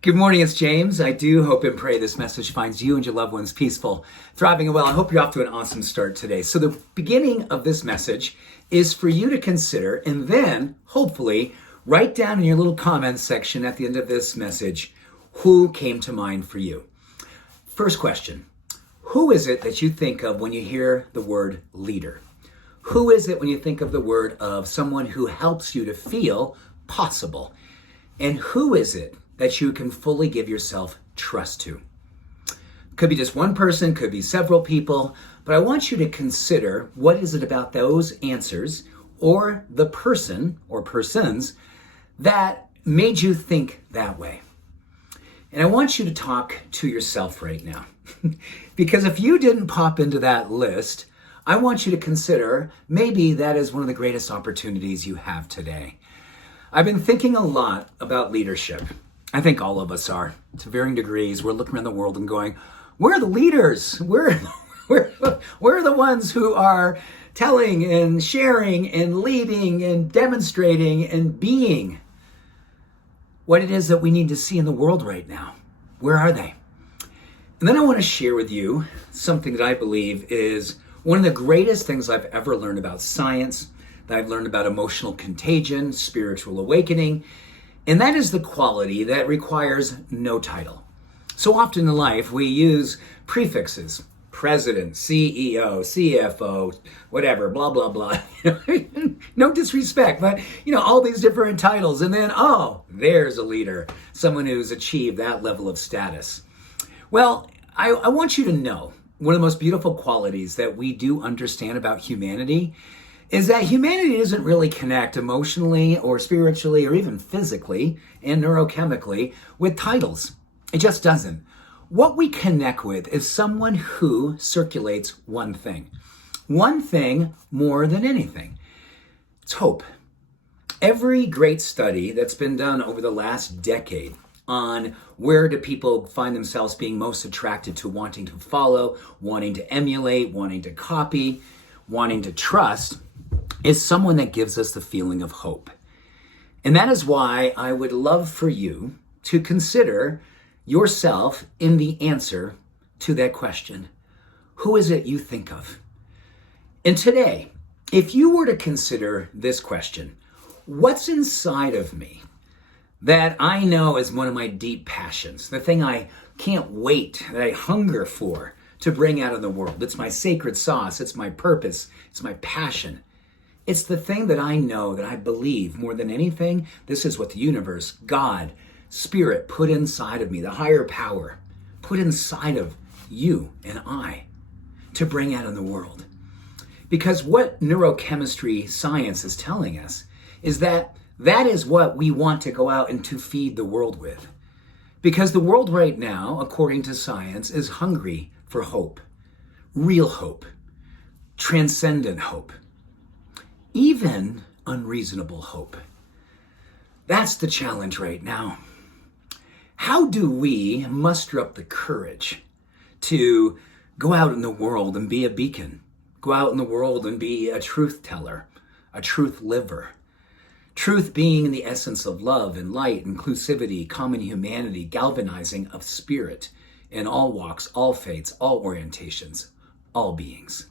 Good morning, it's James. I do hope and pray this message finds you and your loved ones peaceful, thriving, and well. I hope you're off to an awesome start today. So the beginning of this message is for you to consider and then, hopefully, write down in your little comments section at the end of this message, who came to mind for you. First question, who is it that you think of when you hear the word leader? Who is it when you think of the word of someone who helps you to feel possible? And who is it that you can fully give yourself trust to? Could be just one person, could be several people, but I want you to consider what is it about those answers or the person or persons that made you think that way. And I want you to talk to yourself right now. Because if you didn't pop into that list, I want you to consider maybe that is one of the greatest opportunities you have today. I've been thinking a lot about leadership. I think all of us are, to varying degrees. We're looking around the world and going, we're the leaders. We're the ones who are telling and sharing and leading and demonstrating and being what it is that we need to see in the world right now. Where are they? And then I want to share with you something that I believe is one of the greatest things I've ever learned about science, that I've learned about emotional contagion, spiritual awakening, and that is the quality that requires no title. So often in life, we use prefixes, president, CEO, CFO, whatever, blah, blah, blah. No disrespect, but all these different titles. And then, there's a leader, someone who's achieved that level of status. Well, I want you to know one of the most beautiful qualities that we do understand about humanity is that humanity doesn't really connect emotionally or spiritually or even physically and neurochemically with titles. It just doesn't. What we connect with is someone who circulates one thing more than anything. It's hope. Every great study that's been done over the last decade on where do people find themselves being most attracted to wanting to follow, wanting to emulate, wanting to copy, wanting to trust, is someone that gives us the feeling of hope. And that is why I would love for you to consider yourself in the answer to that question. Who is it you think of? And today, if you were to consider this question, what's inside of me that I know is one of my deep passions, the thing I can't wait, that I hunger for to bring out in the world? It's my sacred sauce, it's my purpose, it's my passion. It's the thing that I know, that I believe more than anything, this is what the universe, God, Spirit put inside of me, the higher power, put inside of you and I to bring out in the world. Because what neurochemistry science is telling us is that that is what we want to go out and to feed the world with. Because the world right now, according to science, is hungry for hope, real hope, transcendent hope, even unreasonable hope. That's the challenge right now. How do we muster up the courage to go out in the world and be a beacon, go out in the world and be a truth teller, a truth liver? Truth being in the essence of love and light, inclusivity, common humanity, galvanizing of spirit in all walks, all faiths, all orientations, all beings.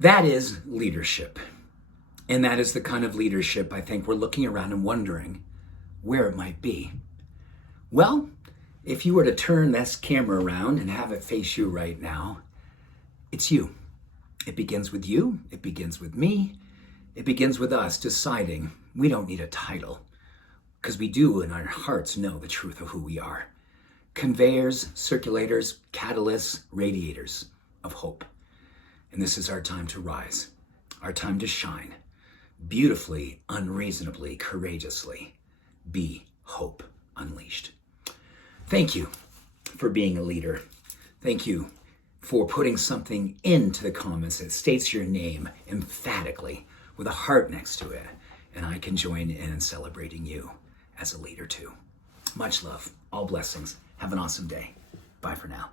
That is leadership. And that is the kind of leadership I think we're looking around and wondering where it might be. Well, if you were to turn this camera around and have it face you right now, it's you. It begins with you. It begins with me. It begins with us deciding we don't need a title, because we do in our hearts know the truth of who we are. Conveyors, circulators, catalysts, radiators of hope. And this is our time to rise, our time to shine, beautifully, unreasonably, courageously, be hope unleashed. Thank you for being a leader. Thank you for putting something into the comments that states your name emphatically with a heart next to it. And I can join in celebrating you as a leader too. Much love, all blessings. Have an awesome day. Bye for now.